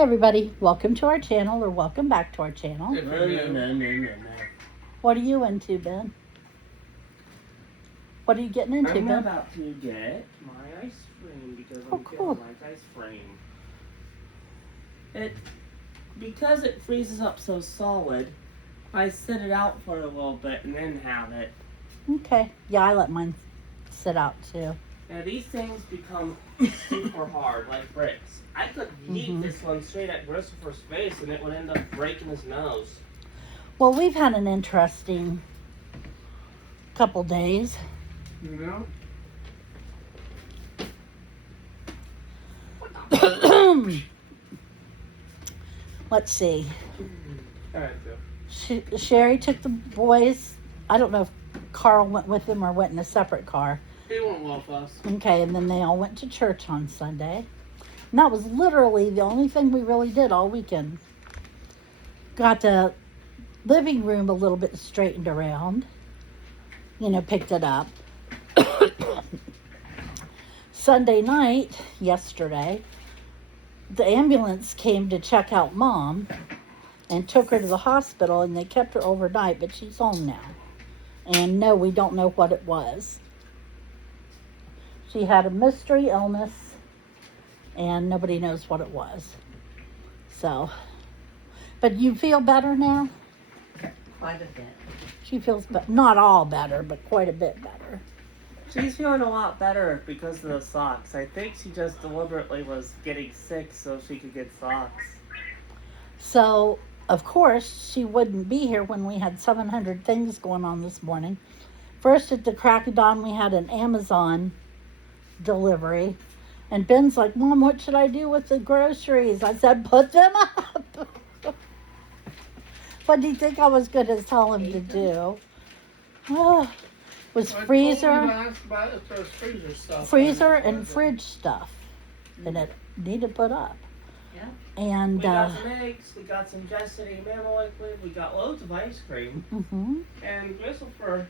Hey everybody, welcome to our channel, or welcome back to our channel. No. What are you into, Ben? What are you getting into, I'm Ben? about to get my ice cream because Oh, I'm cool. feeling like ice cream. Because it freezes up so solid, I set it out for a little bit and then have it. Okay. Yeah, I let mine sit out too. Now these things become super hard, like bricks. I could yeet this one straight at Christopher's face and it would end up breaking his nose. Well, we've had an interesting couple days. You know? Let's see. Alright, Phil. Sherry took the boys. I don't know if Carl went with them or went in a separate car. He went with us. Okay, and then they all went to church on Sunday. And that was literally the only thing we really did all weekend. Got the living room a little bit straightened around. Picked it up. Sunday night, yesterday, the ambulance came to check out Mom and took her to the hospital, and they kept her overnight, but she's home now. And no, we don't know what it was. She had a mystery illness, and nobody knows what it was. So, but you feel better now? Quite a bit. She feels not all better, but quite a bit better. She's feeling a lot better because of the socks. I think she just deliberately was getting sick so she could get socks. So, of course, she wouldn't be here when we had 700 things going on this morning. First, at the crack of dawn, we had an Amazon delivery. And Ben's like, Mom, what should I do with the groceries? I said, put them up. What do you think I was going to tell him to do? Oh, was freezer and fridge stuff. And it needed put up. Yeah. And we got some eggs, we got some Destiny Mammal Liquid, we got loads of ice cream. And Christopher,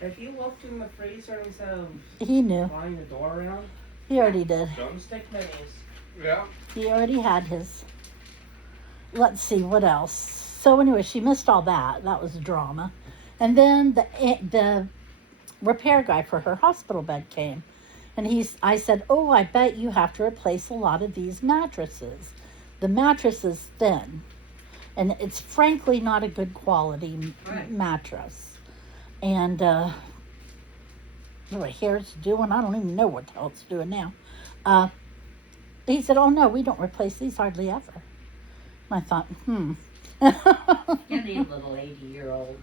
if you looked in the freezer instead of he knew. flying the door around, he already did. drumstick minis. Yeah. He already had his. Let's see, what else? So anyway, she missed all that. That was a drama. And then the repair guy for her hospital bed came. And I said, oh, I bet you have to replace a lot of these mattresses. The mattress is thin. And it's frankly not a good quality mattress. And what hair's doing, I don't even know what the hell it's doing now. He said, oh no, we don't replace these hardly ever. And I thought, You need little 80-year-olds.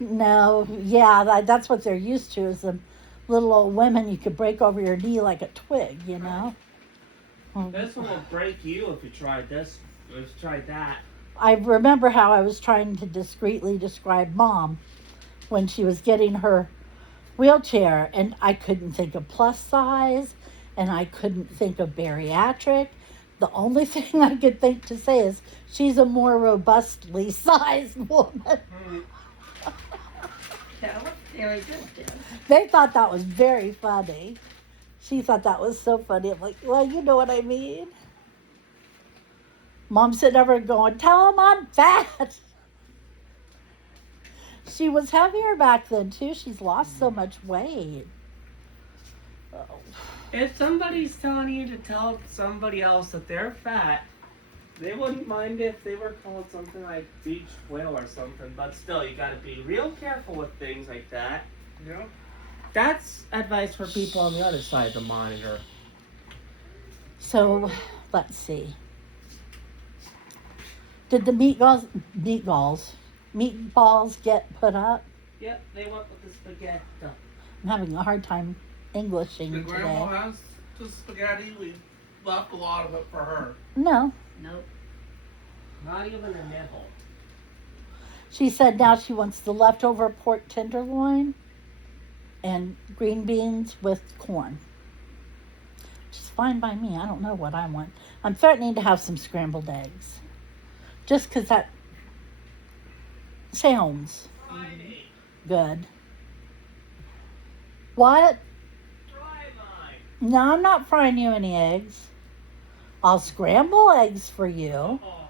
No, yeah, that's what they're used to, is the little old women you could break over your knee like a twig, you know? This one will break you if you tried this, if you tried that. I remember how I was trying to discreetly describe Mom when she was getting her wheelchair, and I couldn't think of plus size, and I couldn't think of bariatric. The only thing I could think to say is she's a more robustly sized woman. That was very good. They thought that was very funny. She thought that was so funny. I'm like, well, you know what I mean. Mom's sitting over going, tell them I'm fat. She was heavier back then, too. She's lost so much weight. Oh. If somebody's telling you to tell somebody else that they're fat, they wouldn't mind if they were called something like beach whale or something, but still, you gotta be real careful with things like that. Yeah. That's advice for people on the other side of the monitor. So, let's see. Did the meatballs get put up? Yep, they went with the spaghetti. I'm having a hard time Englishing The today. grandma has the spaghetti. We left a lot of it for her. No. Nope. Not even a nibble. She said now she wants the leftover pork tenderloin and green beans with corn. Which is fine by me. I don't know what I want. I'm threatening to have some scrambled eggs. Just because that sounds good. What? No, I'm not frying you any eggs. I'll scramble eggs for you. Oh,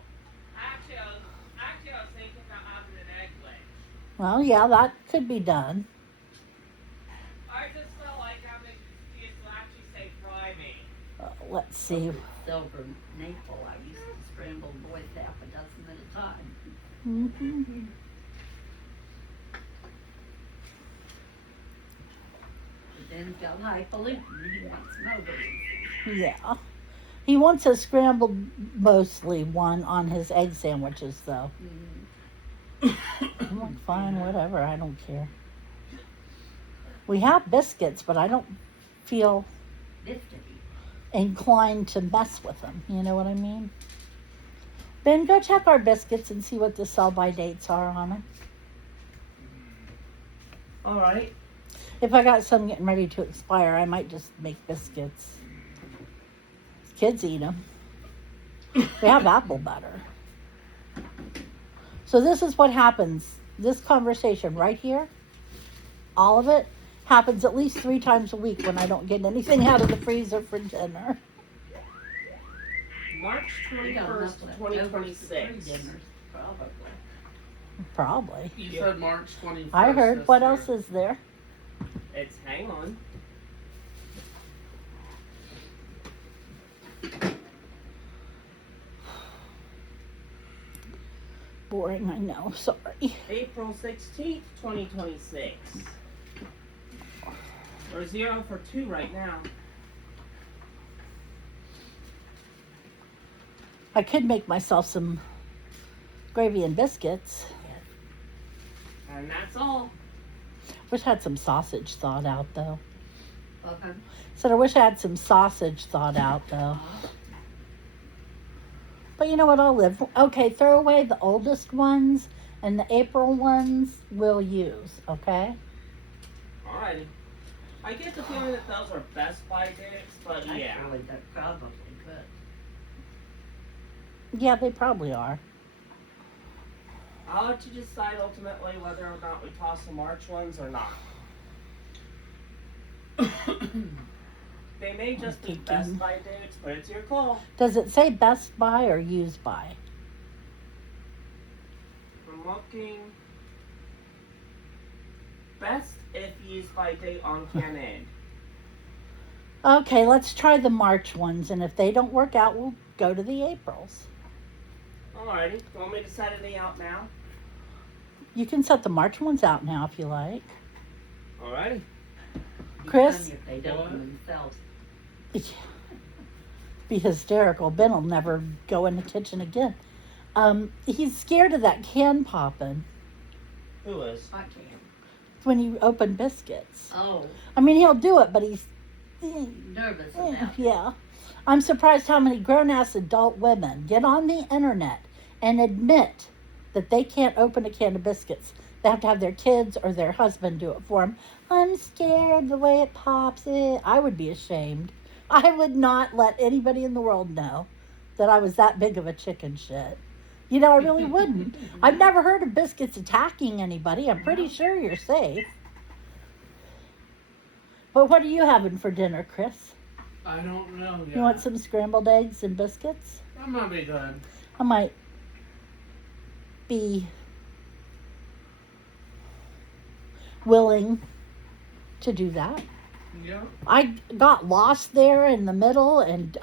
actually, I was thinking about having an egg wedge. Well, yeah, that could be done. I just felt like having you to actually say fry me. Let's see. Silver maple. I used to scramble boys half a dozen at a time. Mm-hmm. But then it got highfalutin. He wants nobody. Yeah. He wants a scrambled mostly one on his egg sandwiches, though. I'm like, fine, whatever. I don't care. We have biscuits, but I don't feel inclined to mess with them. You know what I mean? Ben, go check our biscuits and see what the sell-by dates are on them. All right. If I got some getting ready to expire, I might just make biscuits. Kids eat them. They have apple butter. So this is what happens. This conversation right here, all of it, happens at least 3 times a week when I don't get anything out of the freezer for dinner. March 21st, 2026. Probably. You said March 21st. I heard. this What year. else is there? It's hang on. Boring, I know. Sorry. April 16th, 2026. We're 0 for 2 right now. I could make myself some gravy and biscuits. And that's all. Wish I had some sausage thawed out, though. Okay. Said I wish I had some sausage thawed out, though. But you know what? I'll live. Okay, throw away the oldest ones, and the April ones we'll use, okay? Alrighty. I get the feeling that those are Best Buy dates, but yeah. Actually, they're probably good. Yeah, they probably are. I'll let you decide ultimately whether or not we toss the March ones or not. They may just be Best Buy dates, but it's your call. Does it say Best Buy or Use Buy? I'm looking. Best if used by date on Canon. Okay, let's try the March ones, and if they don't work out, we'll go to the Aprils. Alrighty. You want me to set any out now? You can set the March ones out now if you like. Alrighty. Chris? If they don't themselves. Yeah. Be hysterical. Ben will never go in the kitchen again. He's scared of that can popping Who is? I can't. when you open biscuits. Oh, I mean, he'll do it, but he's... nervous about it. Yeah. I'm surprised how many grown-ass adult women get on the internet and admit that they can't open a can of biscuits. They have to have their kids or their husband do it for them. I'm scared the way it pops. I would be ashamed. I would not let anybody in the world know that I was that big of a chicken shit. You know, I really wouldn't. I've never heard of biscuits attacking anybody. I'm pretty sure you're safe. But what are you having for dinner, Chris? I don't know yet. You want some scrambled eggs and biscuits? That might be good. I might be willing to do that. Yeah. I got lost there in the middle and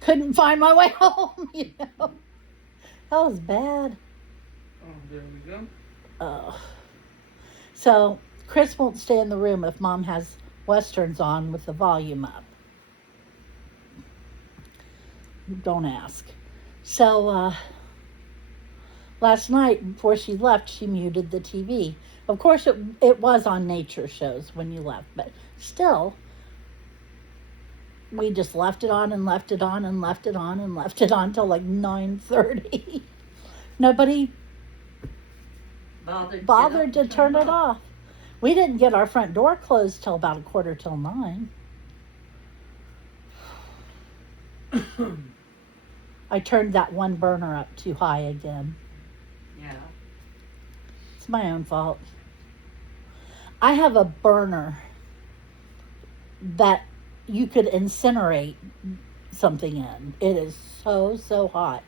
couldn't find my way home, you know. That was bad. Oh, there we go. So Chris won't stay in the room if Mom has Westerns on with the volume up. Don't ask. So last night before she left, she muted the TV. Of course, it was on nature shows when you left, but still, we just left it on and left it on and left it on and left it on till like 9:30. Nobody bothered to turn it off. We didn't get our front door closed till about 9:15. I turned that one burner up too high again. Yeah. It's my own fault. I have a burner that you could incinerate something in. It is so hot.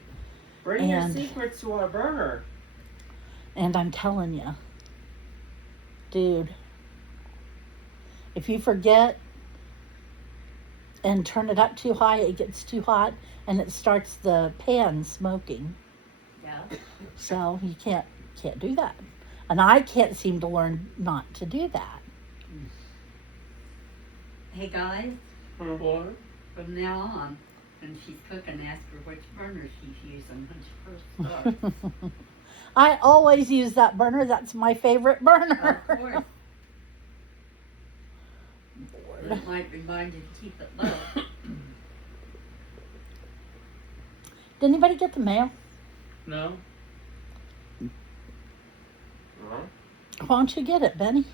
Bring your And- secrets to our burner. And I'm telling you, dude, if you forget and turn it up too high, it gets too hot and it starts the pan smoking. Yeah. So you can't do that. And I can't seem to learn not to do that. Hey guys, What? from now on, when she's cooking, ask her which burner she's using when she first starts. I always use that burner. That's my favorite burner. Of course. But it might remind you to keep it low. Did anybody get the mail? No? Huh? Why don't you get it, Benny?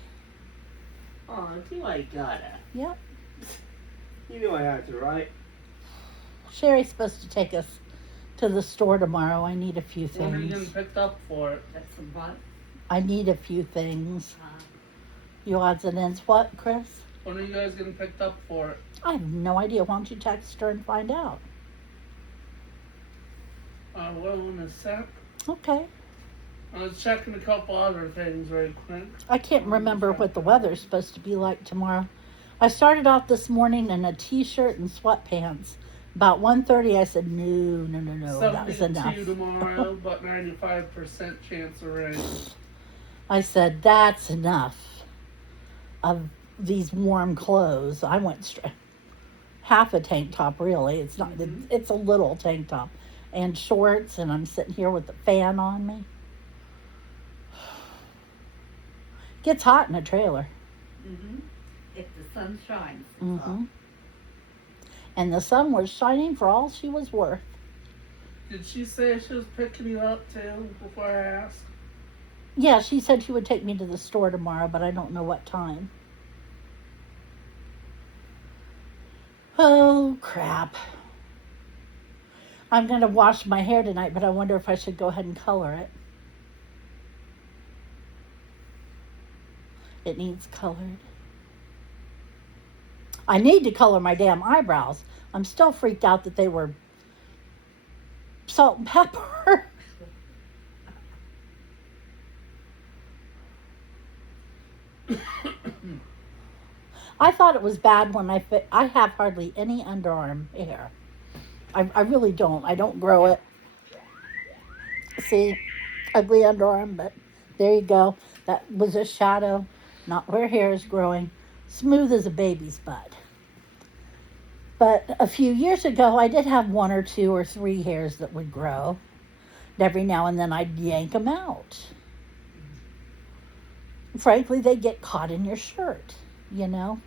Oh, do I gotta? Yep. You knew I had to, right? Sherry's supposed to take us to the store tomorrow. I need a few When are you getting things. picked up for it? That's some what? I need a few things. Uh, You odds and ends. What, Chris? When are you guys getting picked up for it? I have no idea. Why don't you text her and find out? Well, in a sec. Okay. I was checking a couple other things very quick. I can't remember what the weather's supposed to be like tomorrow. I started off this morning in a t-shirt and sweatpants. About 1:30, I said, no, that was enough. 72 tomorrow, but 95% chance of rain. I said, that's enough of these warm clothes. I went straight, half a tank top, really. It's not, it's a little tank top and shorts, and I'm sitting here with the fan on me. Gets hot in a trailer. mm-hmm. If the sun shines. Mm-hmm. And the sun was shining for all she was worth. Did she say she was picking you up too before I asked? Yeah, she said she would take me to the store tomorrow, but I don't know what time. Oh, crap. I'm going to wash my hair tonight, but I wonder if I should go ahead and color it. It needs colored. I need to color my damn eyebrows. I'm still freaked out that they were salt and pepper. I thought it was bad when I have hardly any underarm hair. I really don't. I don't grow it. See, ugly underarm, but there you go. That was a shadow, not where hair is growing. Smooth as a baby's butt. But a few years ago, I did have 1 or 2 or 3 hairs that would grow. And every now and then I'd yank them out. Frankly, they'd get caught in your shirt, you know.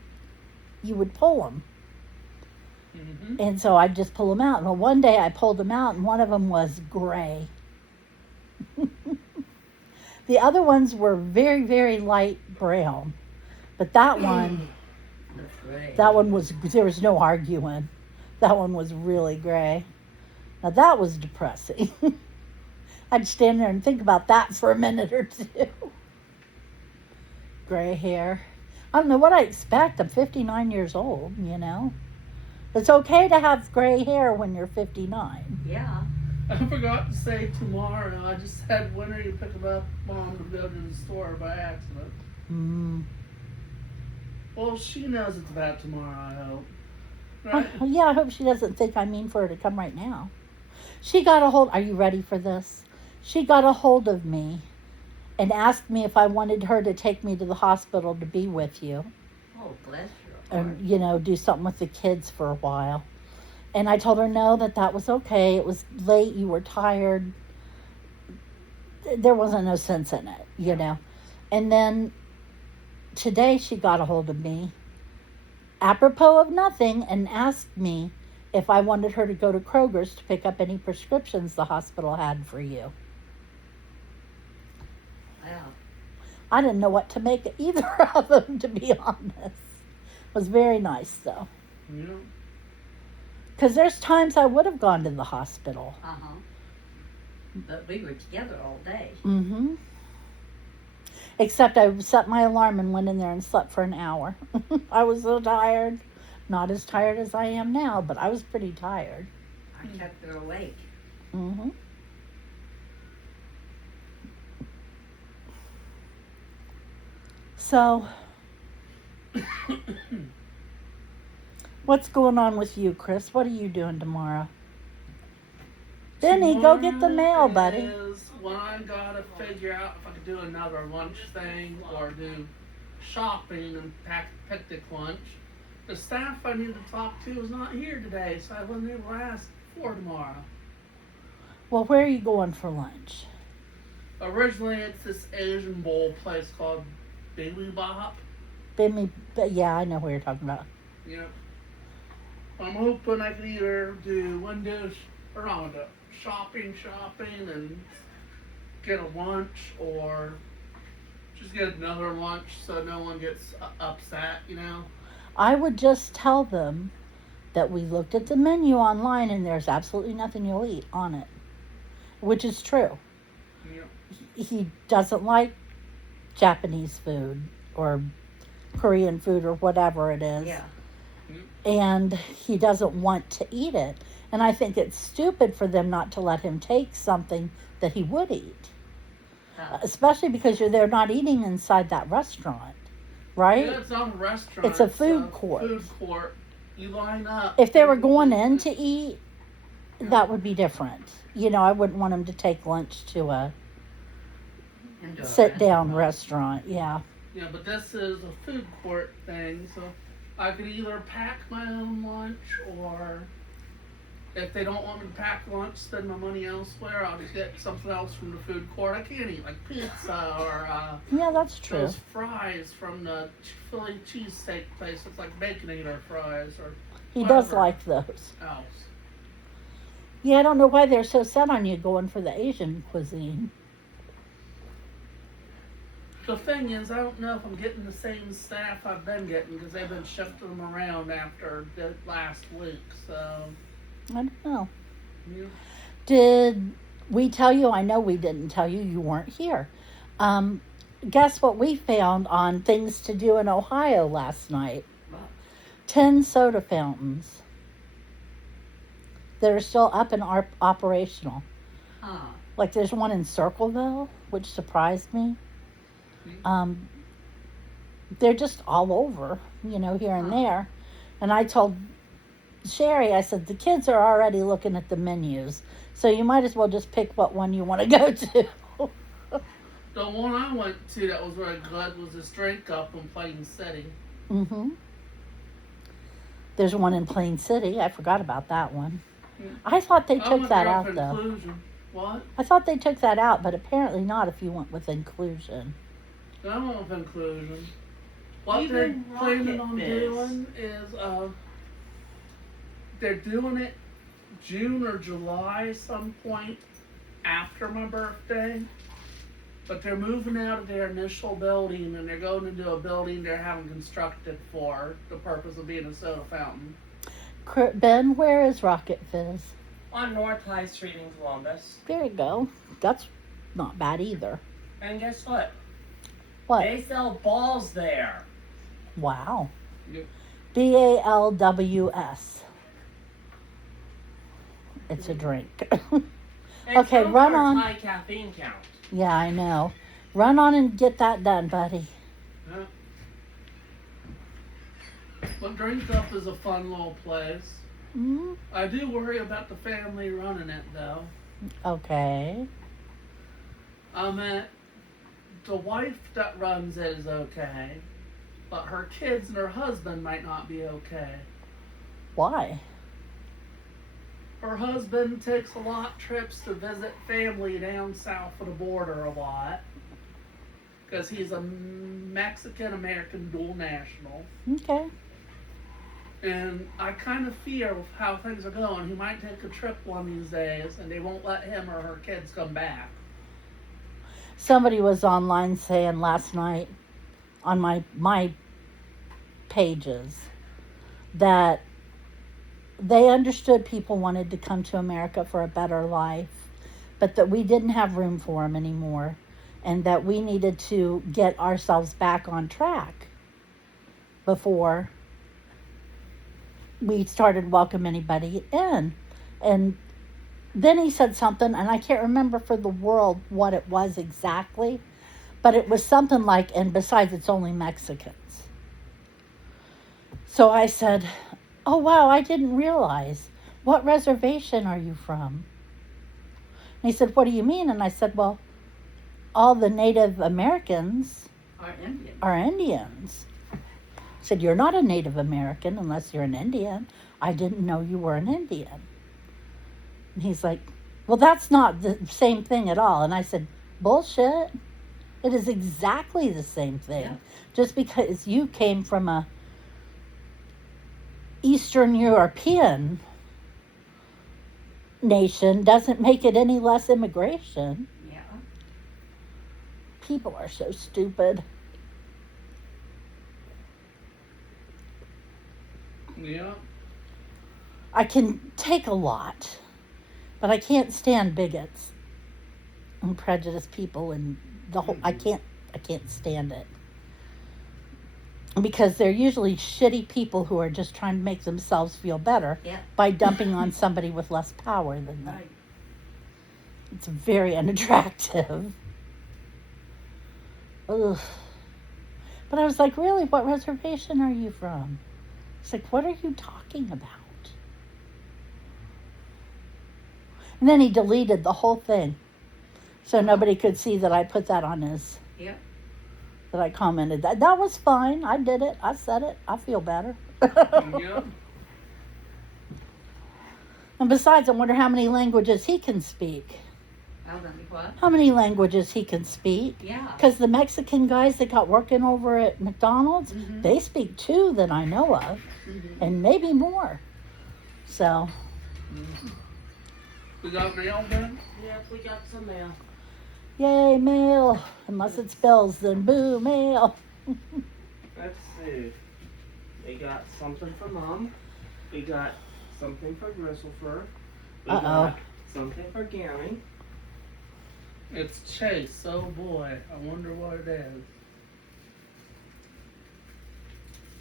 You would pull them. Mm-hmm. And so I'd just pull them out. Well, one day I pulled them out and one of them was gray. The other ones were very, very light brown. But that one, That's great. there was no arguing. That one was really gray. Now that was depressing. I'd stand there and think about that for a minute or two. Gray hair. I don't know what I expect. I'm 59 years old, you know. It's okay to have gray hair when you're 59. Yeah. I forgot to say tomorrow. I just said, when are you picking up Mom to go to the store by accident? Mm. Well, she knows it's about tomorrow, I hope. Right? Yeah, I hope she doesn't think I mean for her to come right now. She got a hold, are you ready for this? She got a hold of me and asked me if I wanted her to take me to the hospital to be with you. Oh, bless your heart. And, you know, do something with the kids for a while. And I told her no, that was okay. It was late. You were tired. There wasn't no sense in it, you know. And then today she got a hold of me, apropos of nothing, and asked me if I wanted her to go to Kroger's to pick up any prescriptions the hospital had for you. Wow. I didn't know what to make of either of them, to be honest. It was very nice, though. Yeah. Because there's times I would have gone to the hospital. Uh-huh. But we were together all day. Mm-hmm. Except I set my alarm and went in there and slept for an hour. I was so tired. Not as tired as I am now, but I was pretty tired. I kept her awake. Mm-hmm. So, what's going on with you, Chris? What are you doing tomorrow? Benny, go get the mail, buddy. Is when I gotta figure out if I could do another lunch thing or do shopping and pack picnic lunch. The staff I need to talk to is not here today, so I wasn't able to ask for tomorrow. Well, where are you going for lunch? Originally, it's this Asian bowl place called Baby Bop. Benny, yeah, I know what you're talking about. Yep. I'm hoping I can either do windows or not window shopping and get a lunch, or just get another lunch so no one gets upset, you know. I would just tell them that we looked at the menu online and there's absolutely nothing you'll eat on it, which is true. Yep. He doesn't like Japanese food or Korean food or whatever it is. Yeah. And he doesn't want to eat it. And I think it's stupid for them not to let him take something that he would eat. Oh. Especially because they're not eating inside that restaurant, right? Yeah, it's not a restaurant. It's a food court. Food court. You line up. If they were going in to eat, that would be different. You know, I wouldn't want him to take lunch to a Into a sit-down restaurant. Yeah. Yeah, but this is a food court thing, so I could either pack my own lunch, or if they don't want me to pack lunch, spend my money elsewhere, I'll just get something else from the food court. I can't eat like pizza or Yeah, that's true. those fries from the Philly cheesesteak place. It's like Baconator fries or He does whatever like those. else. Yeah, I don't know why they're so set on you going for the Asian cuisine. The thing is, I don't know if I'm getting the same staff I've been getting because they've been shifting them around after the last week. So, I don't know. yeah. Did we tell you? I know we didn't tell you. You weren't here. Guess what we found on things to do in Ohio last night? What? 10 soda fountains that are still up and operational. Huh. Like there's one in Circleville, which surprised me. They're just all over, you know, here and there. And I told Sherry, I said, the kids are already looking at the menus, so you might as well just pick what one you want to go to. The one I went to that was really good was this drink up in Plain City. Mm-hmm. There's one in Plain City. I forgot about that one. Mm. I thought they I took went that there out, for though. inclusion. What? I thought they took that out, but apparently not if you went with inclusion. I went with inclusion. What Even they're planning Rocket on Fizz. doing is they're doing it June or July some point after my birthday. But they're moving out of their initial building and they're going into a building they're having constructed for the purpose of being a soda fountain. Ben, where is Rocket Fizz? On North High Street in Columbus. There you go. That's not bad either. And guess what? What? They sell balls there. Wow. Yep. BALWS. It's a drink. And Okay, some run are on. high caffeine count. Yeah, I know. Run on and get that done, buddy. Yeah. But Drink Up is a fun little place. Mm, I do worry about the family running it though. okay. The wife that runs it is okay, but her kids and her husband might not be okay. Why? Her husband takes a lot of trips to visit family down south of the border a lot because he's a Mexican-American dual national. Okay. And I kind of fear with how things are going. He might take a trip one of these days and they won't let him or her kids come back. Somebody was online saying last night on my pages that they understood people wanted to come to America for a better life, but that we didn't have room for them anymore, and that we needed to get ourselves back on track before we started welcoming anybody in. And then he said something, and I can't remember for the world what it was exactly, but it was something like, and besides, it's only Mexicans. So I said, oh, wow, I didn't realize. What reservation are you from? And he said, what do you mean? And I said, well, all the Native Americans Are Indian. are Indians. I said, you're not a Native American unless you're an Indian. I didn't know you were an Indian. And he's like, well, that's not the same thing at all. And I said, bullshit. It is exactly the same thing. Yeah. Just because you came from a Eastern European nation doesn't make it any less immigration. Yeah. People are so stupid. Yeah. I can take a lot, but I can't stand bigots and prejudiced people and the whole. I can't stand it because they're usually shitty people who are just trying to make themselves feel better Yeah. by dumping on somebody with less power than them. Right. It's very unattractive. Ugh. But I was like, really, what reservation are you from? It's like, what are you talking about? And then he deleted the whole thing. So nobody could see that I put that on his, Yeah. that I commented that. That was fine. I did it. I said it. I feel better. Yeah. And besides, I wonder how many languages he can speak. How many what? How many languages he can speak. Yeah. Because the Mexican guys that got working over at McDonald's, Mhm. they speak 2 that I know of, Mhm. and maybe more. So, We got mail then? Yep, we got some mail. yay, mail. Unless it's bills, then boo, mail. Let's see. We got something for Mom. We got something for Grizzlefur. We Uh-oh. got something for Gary. It's Chase. Oh boy. I wonder what it is.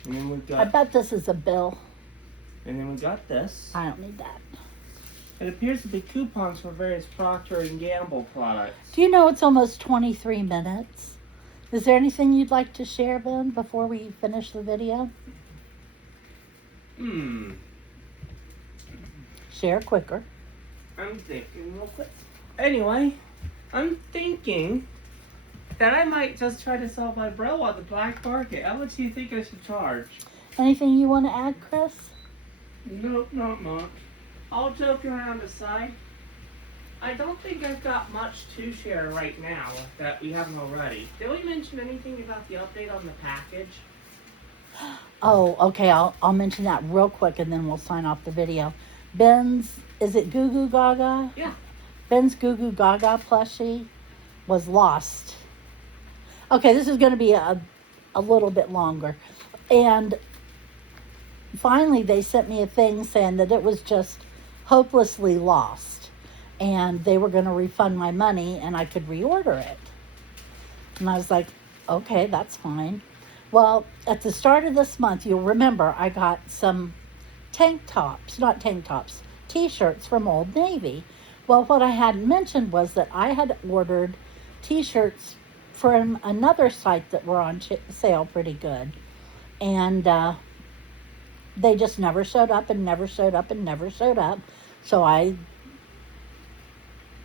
And then we I got bet this is a bill. this. I don't need that. It appears to be coupons for various Procter & Gamble products. Do you know it's almost 23 minutes? Is there anything you'd like to share, Ben, before we finish the video? Share quicker. I'm thinking real quick. Anyway, I'm thinking that I might just try to sell my Braille on the black market. How much do you think I should charge? Anything you want to add, Chris? Nope, not much. All joking around aside, I don't think I've got much to share right now that we haven't already. Did we mention anything about the update on the package? Oh, okay. I'll mention that real quick and then we'll sign off the video. Ben's, is it Gugu Gaga? Yeah. Ben's Gugu Gaga plushie was lost. Okay, this is going to be a little bit longer. And finally they sent me a thing saying that it was just hopelessly lost. And they were going to refund my money and I could reorder it. And I was like, okay, that's fine. Well, at the start of this month, you'll remember I got some t-shirts from Old Navy. Well, what I hadn't mentioned was that I had ordered t-shirts from another site that were on sale pretty good. And they just never showed up and never showed up and never showed up. So I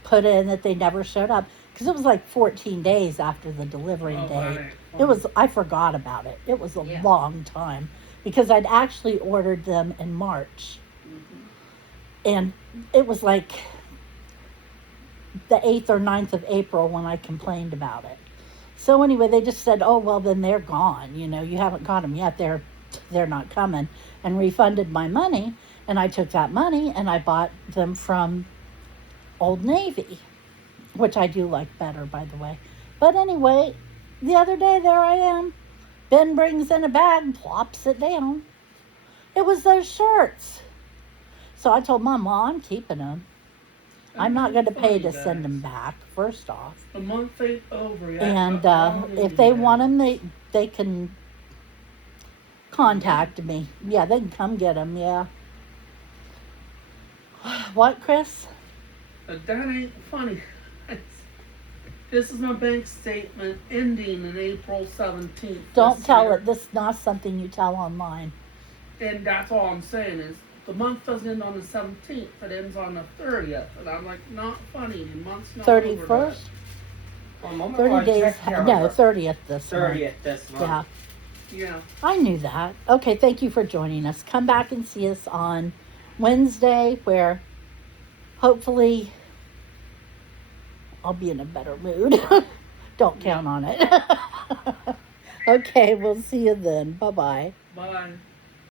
put in that they never showed up because it was like 14 days after the delivery date. Right. It was, I forgot about it. It was a Yeah. long time because I'd actually ordered them in March. Mhm. And it was like the 8th or 9th of April when I complained about it. So anyway, they just said, oh, well, then they're gone. You know, you haven't got them yet. They're not coming, and refunded my money. And I took that money and I bought them from Old Navy, which I do like better, by the way. But anyway, the other day, there I am. Ben brings in a bag, plops it down. It was those shirts. So I told Mom, well, I'm keeping them. I'm not going to pay to send them back, first off. A month ain't over yet. And but if they want them, they can contact me. Yeah, they can come get them, yeah. What, Chris? But that ain't funny. This is my bank statement ending in April 17th. Don't tell it. This is not something you tell online. And that's all I'm saying is the month doesn't end on the 17th. It ends on the 30th. And I'm like, not funny. The month's not over 31st? Well, Mama 30 Claus days. checked care of No, her. 30th this month. 30th this month. Yeah, Yeah. I knew that. Okay, thank you for joining us. Come back and see us on Wednesday, where hopefully I'll be in a better mood. Don't count on it. Okay, we'll see you then. Bye-bye. Bye.